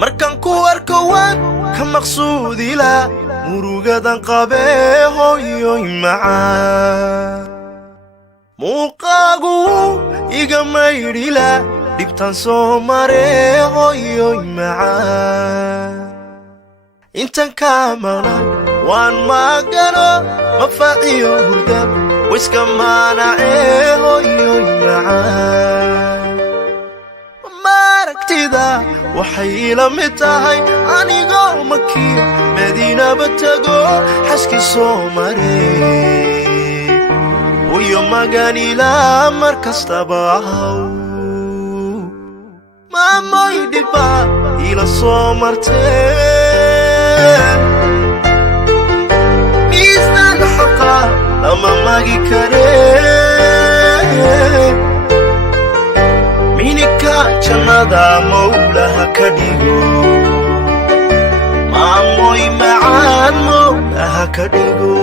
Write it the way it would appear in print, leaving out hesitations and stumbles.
markan ku arko waan ka maqsuudi la murugadan qabee hooyoy macaan muuqaagu iga maydhila dhibtan soo maree hooyoy macaan intan ka maqnaan waan magano mafaaciyo hurda wiska maanacee hooyoy macaan maaragtida waxay ila mid tahay anigoo makiyo madiinaba tago xaski soo maree hooyo maganila mar kastaba ahaw maamoy dhiba ila soo martee miisaan xaqa lama magi karee minika jannada mawlaha ka dhigo maamoy macaan mawlaha ka dhigo